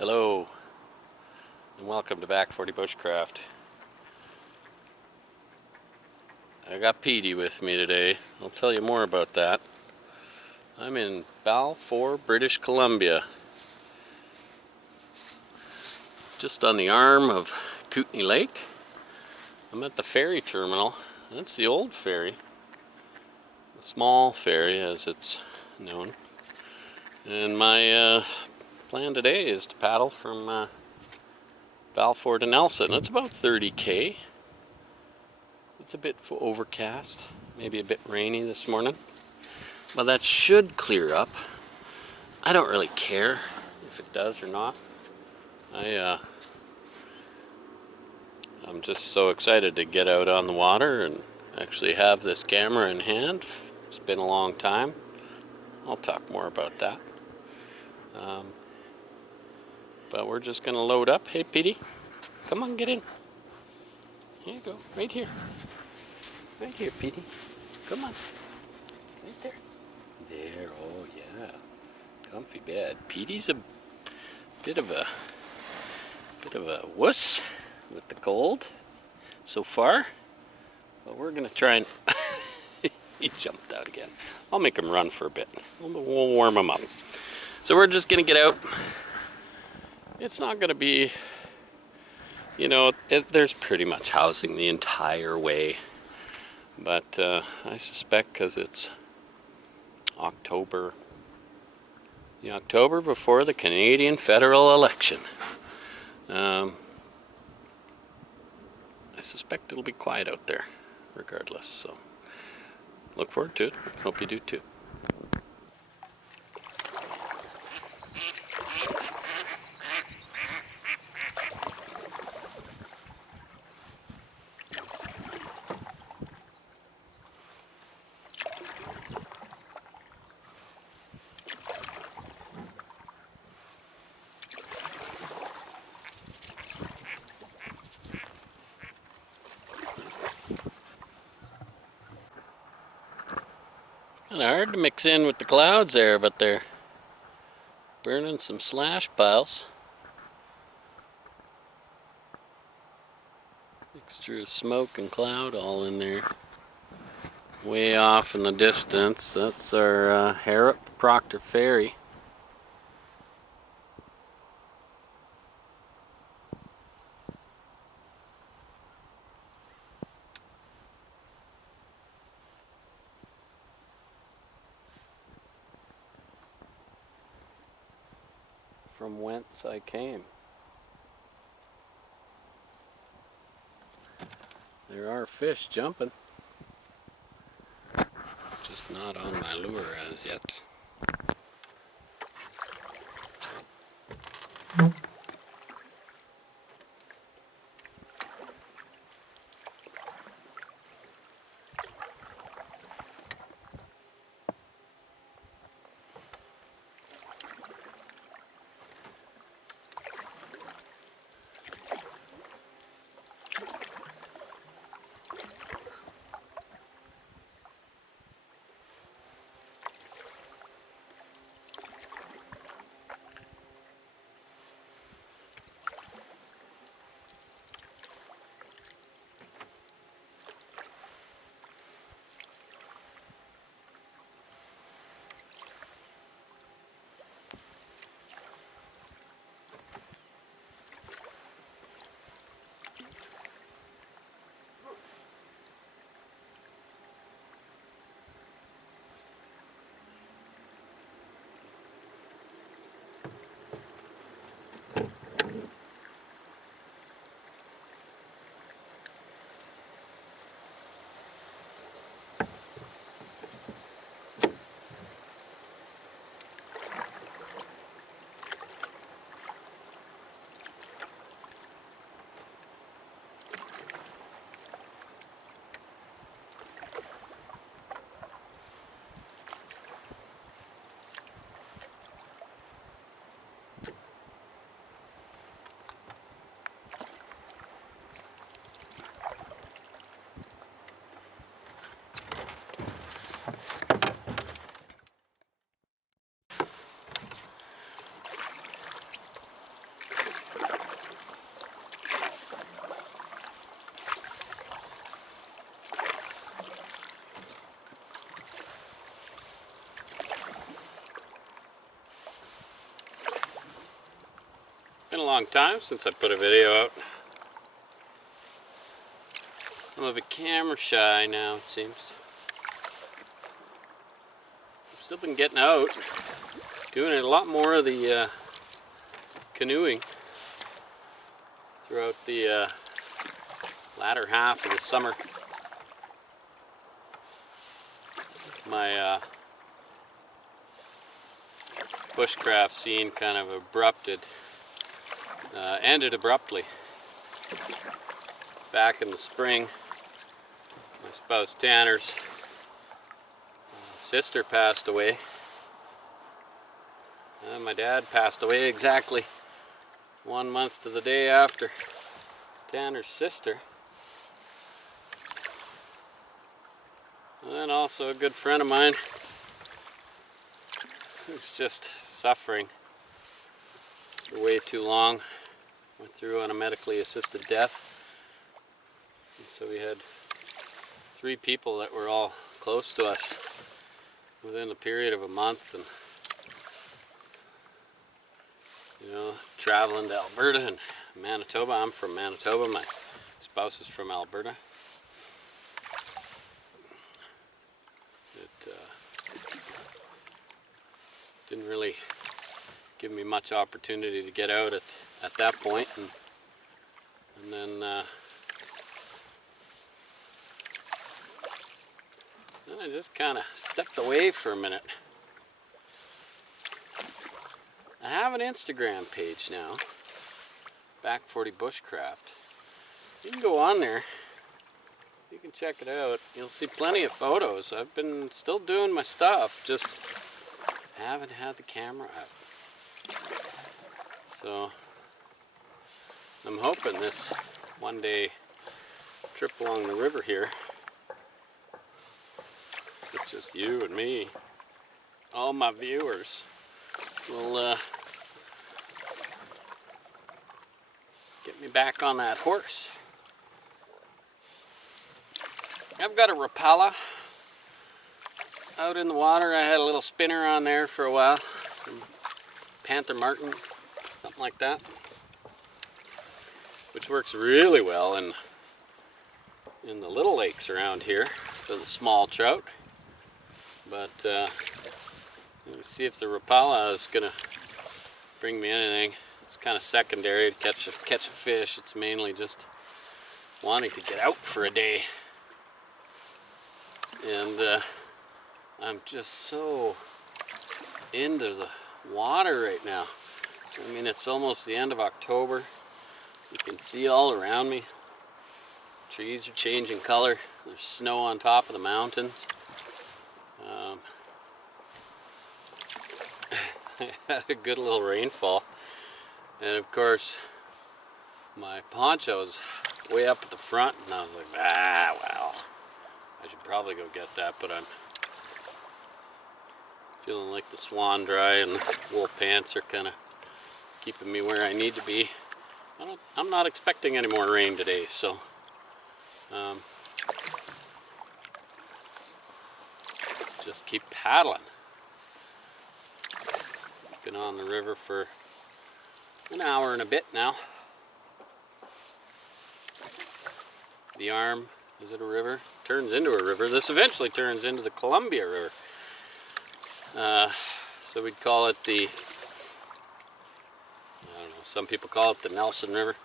Hello, and welcome to Back 40 Bushcraft. I got Petey with me today. I'll tell you more about that. I'm in Balfour, British Columbia, just on the arm of Kootenay Lake. I'm at the ferry terminal. That's the old ferry, the small ferry as it's known. And my plan today is to paddle from Balfour to Nelson. It's about 30k. It's a bit overcast, maybe a bit rainy this morning, but that should clear up. I don't really care if it does or not. I'm just so excited to get out on the water and actually have this camera in hand. It's been a long time. I'll talk more about that. But we're just gonna load up. Hey, Petey, come on, get in. Here you go, right here. Right here, Petey. Come on. Right there. There, oh yeah. Comfy bed. Petey's a bit of a wuss with the cold so far. But we're gonna try and he jumped out again. I'll make him run for a bit. We'll warm him up. So we're just gonna get out. It's not gonna be, there's pretty much housing the entire way. But I suspect because it's October, the October before the Canadian federal election, I suspect it'll be quiet out there regardless. So look forward to it. Hope you do too. Kind of hard to mix in with the clouds there, but they're burning some slash piles. Mixture of smoke and cloud all in there. Way off in the distance, that's our Harrop Proctor Ferry. From whence I came. There are fish jumping, just not on my lure as yet. Been a long time since I put a video out. I'm a bit camera shy now, it seems. I've still been getting out, doing a lot more of the canoeing throughout the latter half of the summer. My bushcraft scene kind of ended abruptly. Back in the spring, my spouse Tanner's sister passed away. My dad passed away exactly 1 month to the day after Tanner's sister. And then also a good friend of mine who's just suffering for way too long. Went through on a medically assisted death. And so we had 3 people that were all close to us within the period of a month, and traveling to Alberta and Manitoba. I'm from Manitoba, my spouse is from Alberta. It didn't really give me much opportunity to get out at that point, and then I just kind of stepped away for a minute. I have an Instagram page now, Back 40 Bushcraft. You can go on there, you can check it out. You'll see plenty of photos. I've been still doing my stuff, just haven't had the camera out. So I'm hoping this one day trip along the river here, it's just you and me, all my viewers will get me back on that horse. I've got a Rapala out in the water. I had a little spinner on there for a while, some Panther Martin, something like that, which works really well in the little lakes around here for the small trout. But let's see if the Rapala is gonna bring me anything. It's kind of secondary to catch a fish. It's mainly just wanting to get out for a day. And I'm just so into the water right now. I mean, it's almost the end of October. You can see all around me. Trees are changing color. There's snow on top of the mountains. I had a good little rainfall. And of course, my poncho's way up at the front, and I was like, well, I should probably go get that, but I'm feeling like the swan dry and the wool pants are kind of keeping me where I need to be. I'm not expecting any more rain today, so just keep paddling. Been on the river for an hour and a bit now. The arm, is it a river? Turns into a river. This eventually turns into the Columbia River. So we'd call it the, I don't know, some people call it the Nelson River.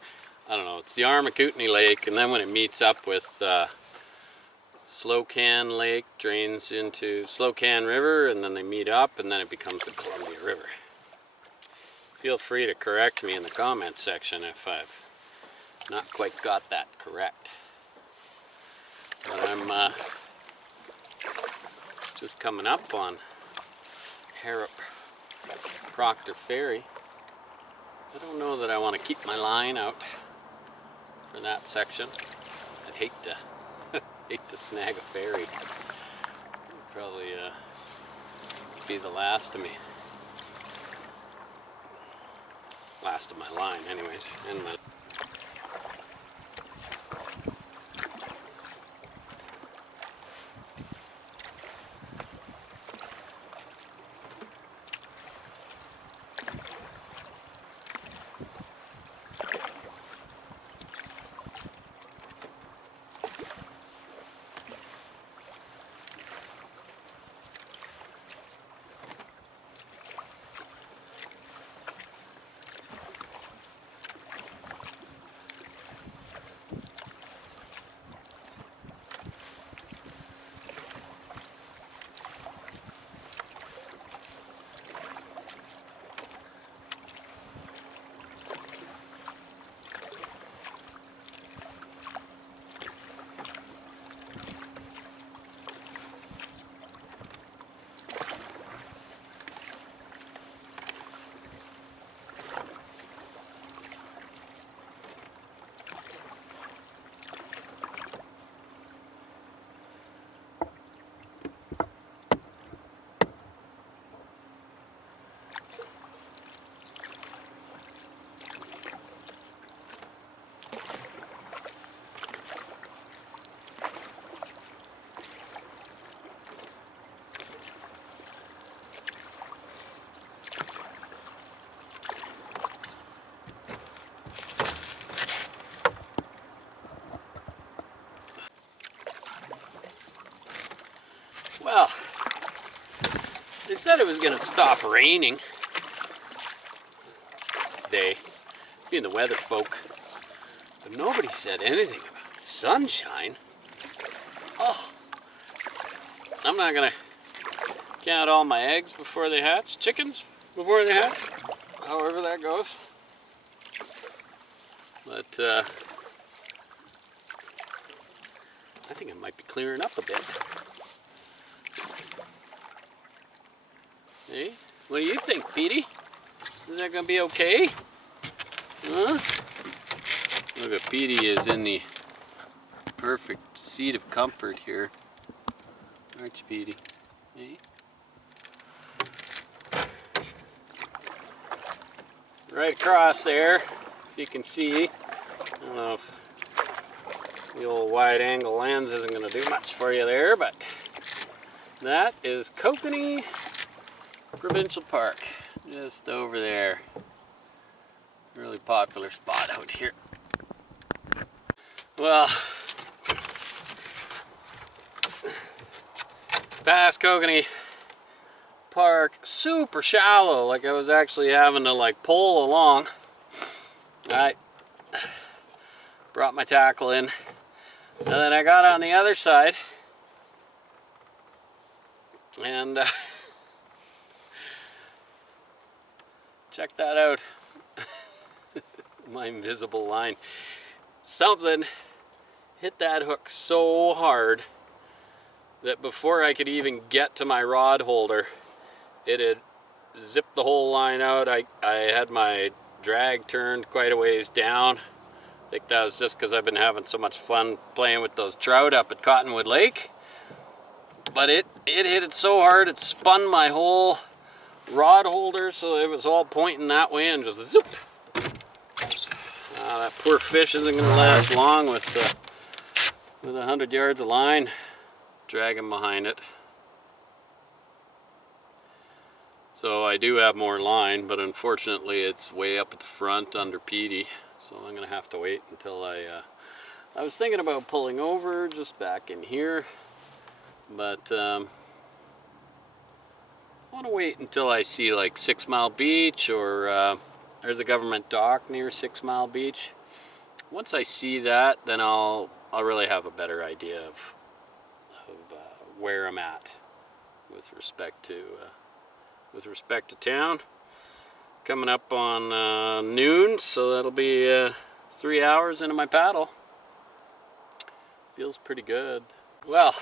I don't know, it's the arm of Kootenay Lake, and then when it meets up with Slocan Lake, drains into Slocan River, and then they meet up, and then it becomes the Columbia River. Feel free to correct me in the comment section if I've not quite got that correct. But I'm just coming up on Harrop Proctor Ferry. I don't know that I want to keep my line out for that section. I'd hate to snag a ferry. It'd probably be the last of me. Last of my line anyways. And my said it was gonna stop raining today, being the weather folk, but nobody said anything about sunshine. Oh, I'm not gonna count all my eggs before they hatch, chickens before they hatch, however that goes. But I think it might be clearing up a bit. Hey, what do you think, Petey? Is that gonna be okay? Huh? Look at Petey is in the perfect seat of comfort here. Aren't you, Petey? Hey? Right across there, if you can see. I don't know if the old wide angle lens isn't going to do much for you there, but that is Kokanee Provincial Park, just over there. Really popular spot out here. Well, past Kokanee Park, super shallow, like I was actually having to like pole along. I brought my tackle in, and then I got on the other side, and check that out. My invisible line. Something hit that hook so hard that before I could even get to my rod holder, it had zipped the whole line out. I had my drag turned quite a ways down. I think that was just because I've been having so much fun playing with those trout up at Cottonwood Lake. But it hit it so hard it spun my whole rod holder, so it was all pointing that way and just zoop. That poor fish isn't going to last long with 100 yards of line dragging behind it. So I do have more line, but unfortunately it's way up at the front under Petey, so I'm going to have to wait until I was thinking about pulling over just back in here, but I want to wait until I see like 6 Mile Beach, or there's a government dock near 6 Mile Beach. Once I see that, then I'll really have a better idea of where I'm at with respect to town. Coming up on noon, so that'll be 3 hours into my paddle. Feels pretty good. Well,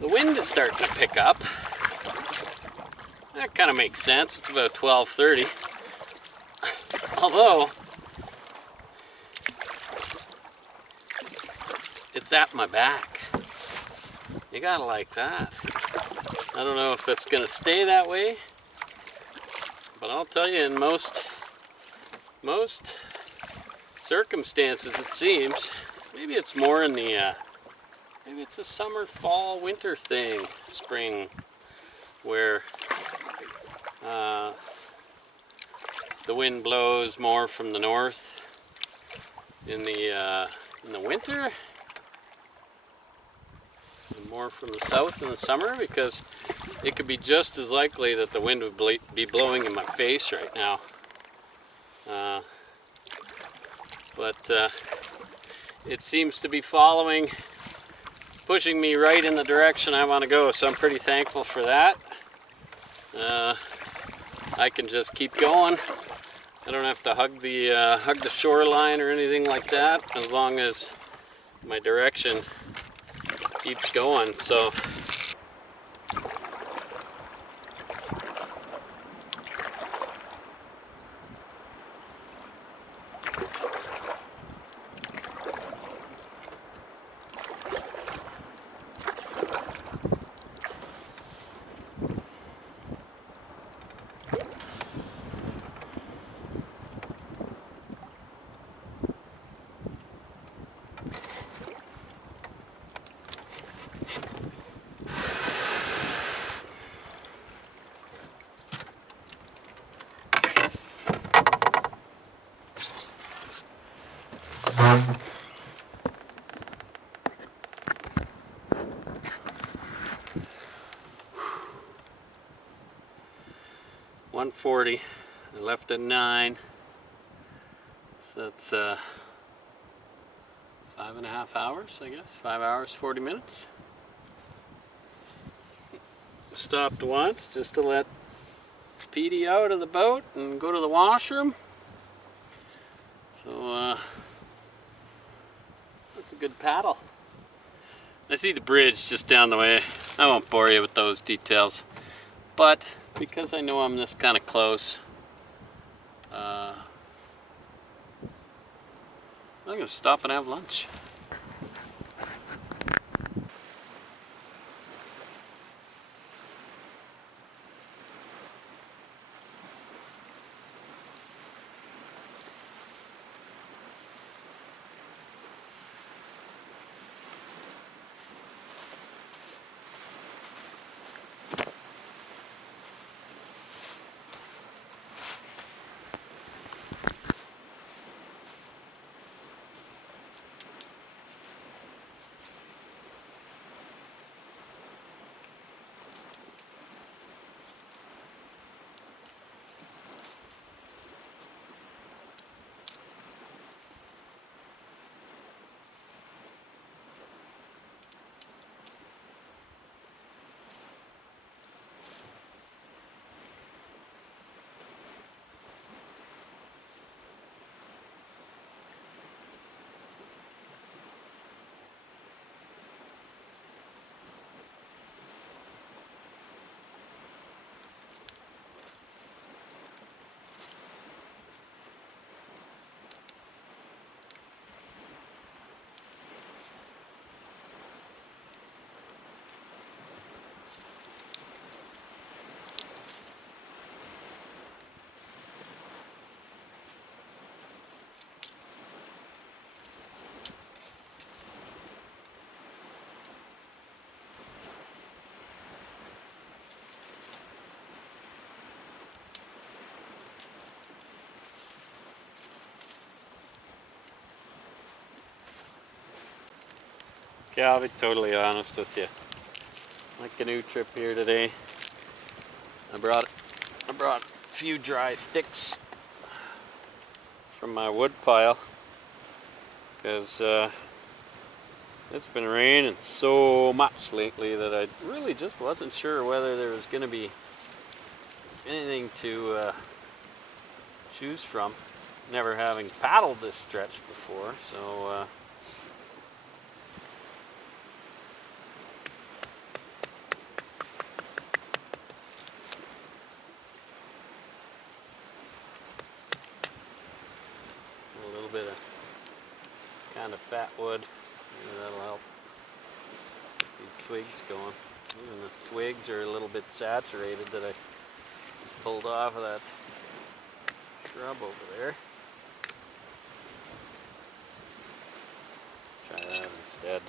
the wind is starting to pick up. That kind of makes sense. It's about 12:30. Although it's at my back. You gotta like that. I don't know if it's gonna stay that way, but I'll tell you, in most circumstances, it seems, maybe it's more in the maybe it's a summer, fall, winter thing, spring, where the wind blows more from the north in the winter, and more from the south in the summer, because it could be just as likely that the wind would be blowing in my face right now. But it seems to be pushing me right in the direction I want to go, so I'm pretty thankful for that. I can just keep going. I don't have to hug the shoreline or anything like that, as long as my direction keeps going. So 4:40. I left at 9. So that's 5.5 hours, I guess. 5 hours, 40 minutes. Stopped once just to let Petey out of the boat and go to the washroom. So that's a good paddle. I see the bridge just down the way. I won't bore you with those details. But because I know I'm this kind of close, I'm going to stop and have lunch. Okay, I'll be totally honest with you. My canoe trip here today, I brought a few dry sticks from my wood pile because it's been raining so much lately that I really just wasn't sure whether there was going to be anything to choose from, never having paddled this stretch before. So a little bit of kind of fat wood, maybe that'll help get these twigs going. Even the twigs are a little bit saturated that I just pulled off of that shrub over there. Try that instead.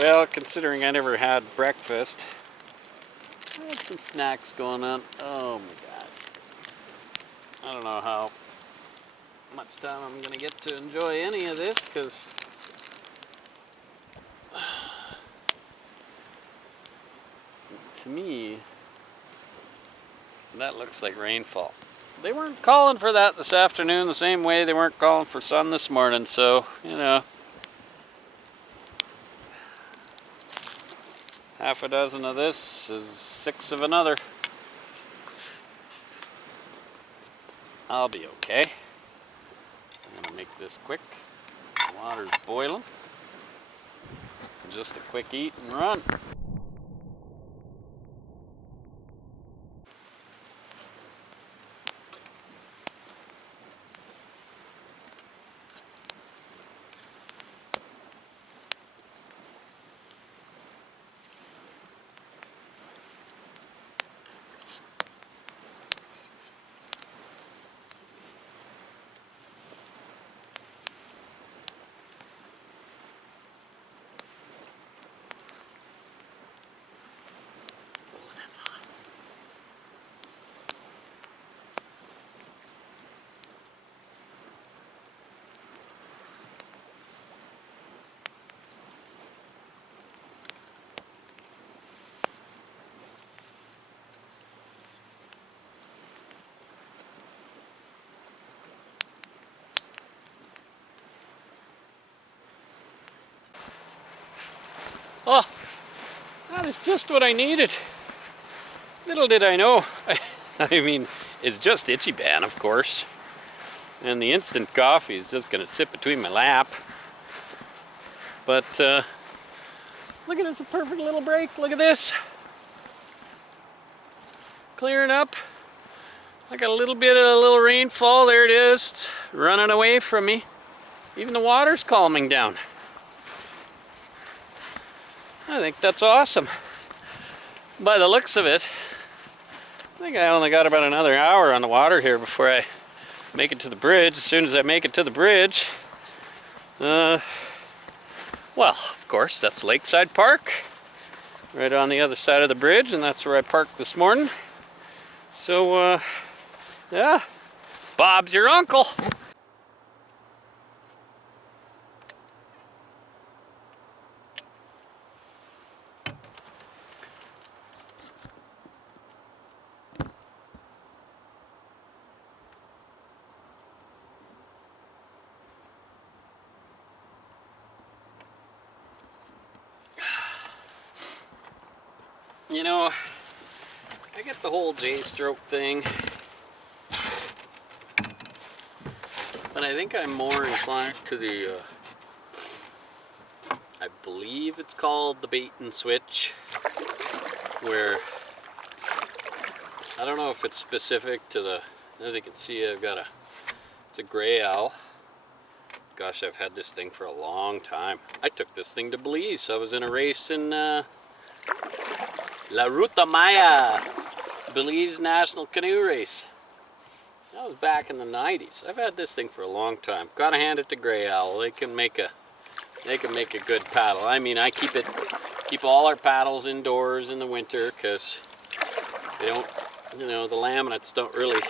Well, considering I never had breakfast, I had some snacks going on. Oh my god. I don't know how much time I'm going to get to enjoy any of this, because to me, that looks like rainfall. They weren't calling for that this afternoon the same way they weren't calling for sun this morning, so, you know. Half a dozen of this is 6 of another. I'll be okay. I'm gonna make this quick. The water's boiling. Just a quick eat and run. Oh, that is just what I needed. Little did I know. I mean, it's just Itchy Ban, of course. And the instant coffee is just going to sit between my lap. But look at this, a perfect little break. Look at this. Clearing up. I got a little bit of a little rainfall. There it is. It's running away from me. Even the water's calming down. I think that's awesome. By the looks of it, I think I only got about another hour on the water here before I make it to the bridge. As soon as I make it to the bridge, well, of course, that's Lakeside Park, right on the other side of the bridge, and that's where I parked this morning. So, yeah, Bob's your uncle. You know, I get the whole J-stroke thing, but I think I'm more inclined to the, I believe it's called the bait and switch, where, I don't know if it's specific to the, as you can see, I've got it's a gray owl. Gosh, I've had this thing for a long time. I took this thing to Belize. I was in a race in, La Ruta Maya, Belize National Canoe Race. That was back in the 90s. I've had this thing for a long time. Gotta hand it to Gray Owl. They can make a good paddle. I mean, I keep all our paddles indoors in the winter because they don't, you know, the laminates don't really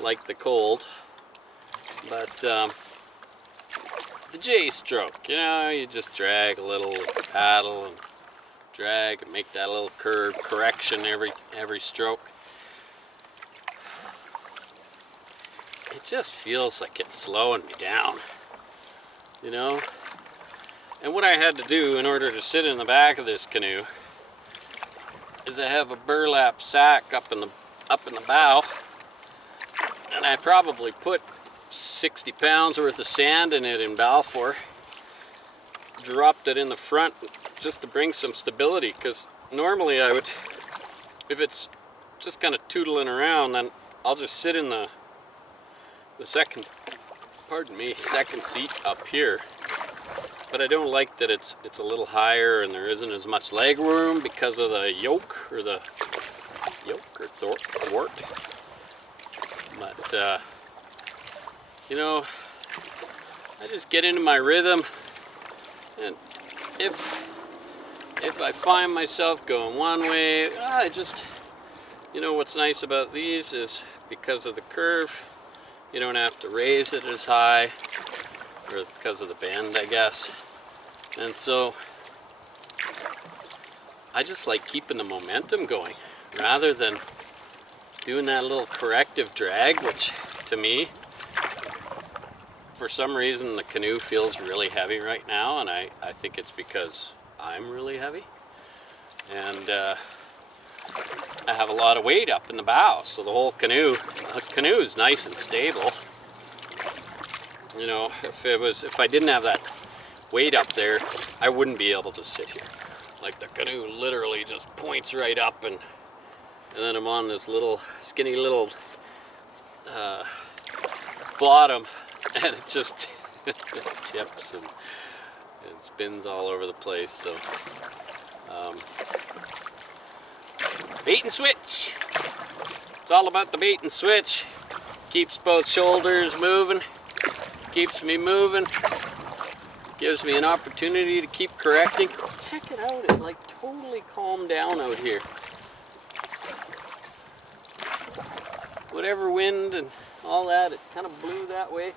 like the cold. But the J-stroke, you know, you just drag a little paddle and drag and make that little curve correction every stroke. It just feels like it's slowing me down, you know. And what I had to do in order to sit in the back of this canoe is I have a burlap sack up in the bow, and I probably put 60 pounds worth of sand in it in Balfour. Dropped it in the front just to bring some stability, because normally I would, if it's just kind of tootling around, then I'll just sit in the second seat up here. But I don't like that it's a little higher and there isn't as much leg room because of the yoke or thwart. But you know, I just get into my rhythm, and if if I find myself going one way, I just, you know, what's nice about these is because of the curve, you don't have to raise it as high, or because of the bend, I guess. And so I just like keeping the momentum going rather than doing that little corrective drag, which to me, for some reason, the canoe feels really heavy right now, and I think it's because I'm really heavy. And I have a lot of weight up in the bow, so the whole canoe is nice and stable. You know, if I didn't have that weight up there, I wouldn't be able to sit here. Like, the canoe literally just points right up, and then I'm on this little skinny little bottom, and it just tips and spins all over the place. So bait and switch. It's all about the bait and switch. Keeps both shoulders moving, keeps me moving, gives me an opportunity to keep correcting. Check it out, it like totally calmed down out here. Whatever wind and all that, it kind of blew that way.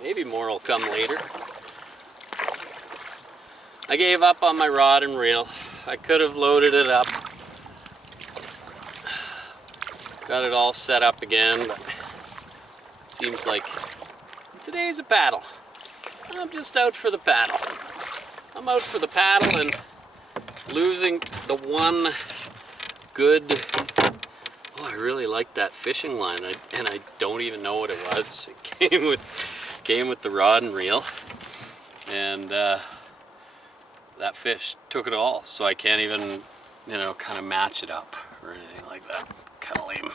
Maybe more will come later. I gave up on my rod and reel. I could have loaded it up. Got it all set up again, but it seems like today's a paddle. I'm just out for the paddle. I'm out for the paddle and losing the one good... Oh, I really like that fishing line, and I don't even know what it was. It came with the rod and reel, and that fish took it all, so I can't even, you know, kind of match it up or anything like that. Kind of lame.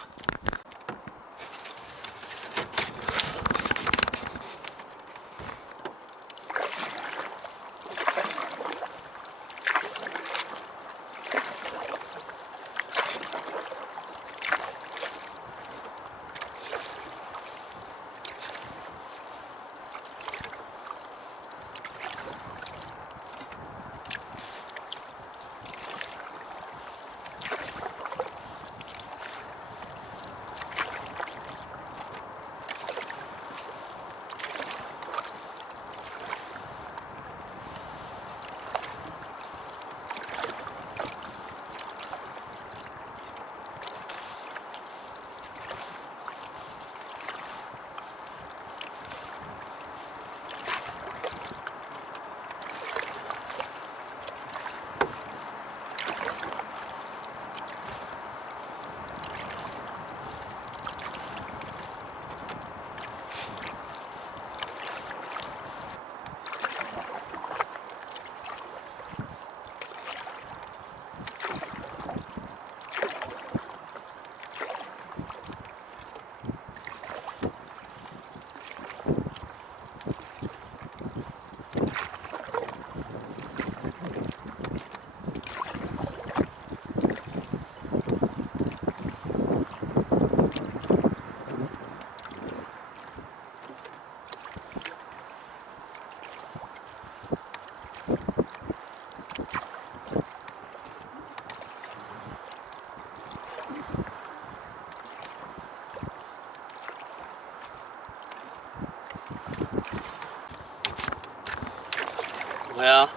Well,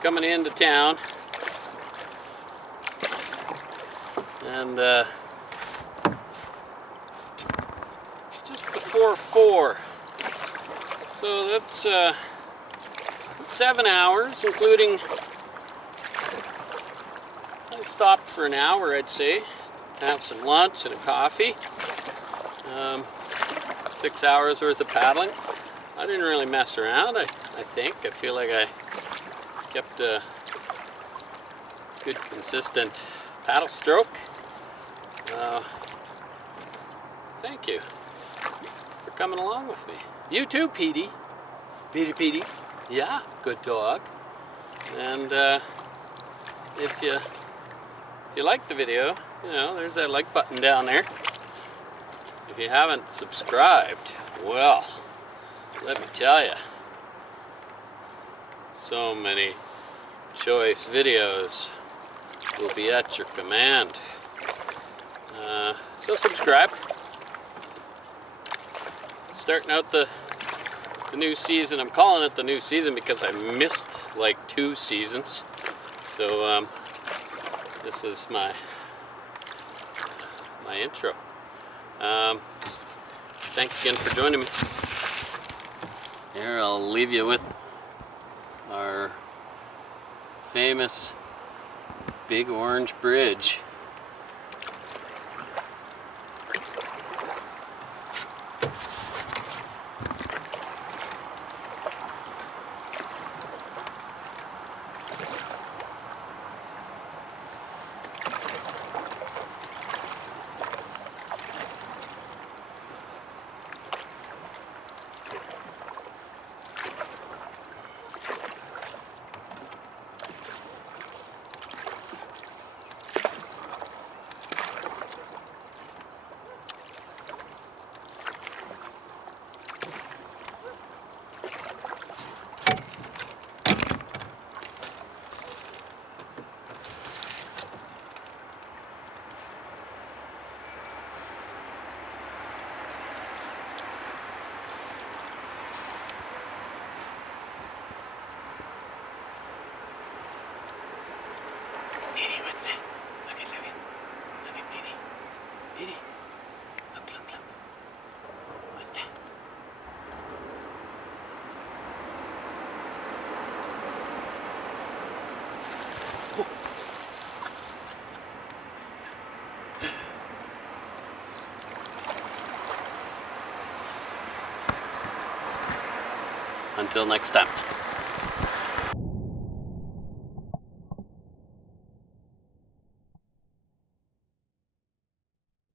coming into town, and it's just before 4, so that's 7 hours, including I stopped for an hour, I'd say, to have some lunch and a coffee. 6 hours worth of paddling. I didn't really mess around, I think. I feel like I kept a good, consistent paddle stroke. Thank you for coming along with me. You too, Petey. Petey. Yeah, good dog. And if you like the video, you know, there's that like button down there. If you haven't subscribed, well, let me tell you, so many choice videos will be at your command. So subscribe. Starting out the new season. I'm calling it the new season because I missed like 2 seasons. So this is my intro. Thanks again for joining me. Here, I'll leave you with our famous Big Orange Bridge. Petey, look. What's that? Oh. Until next time.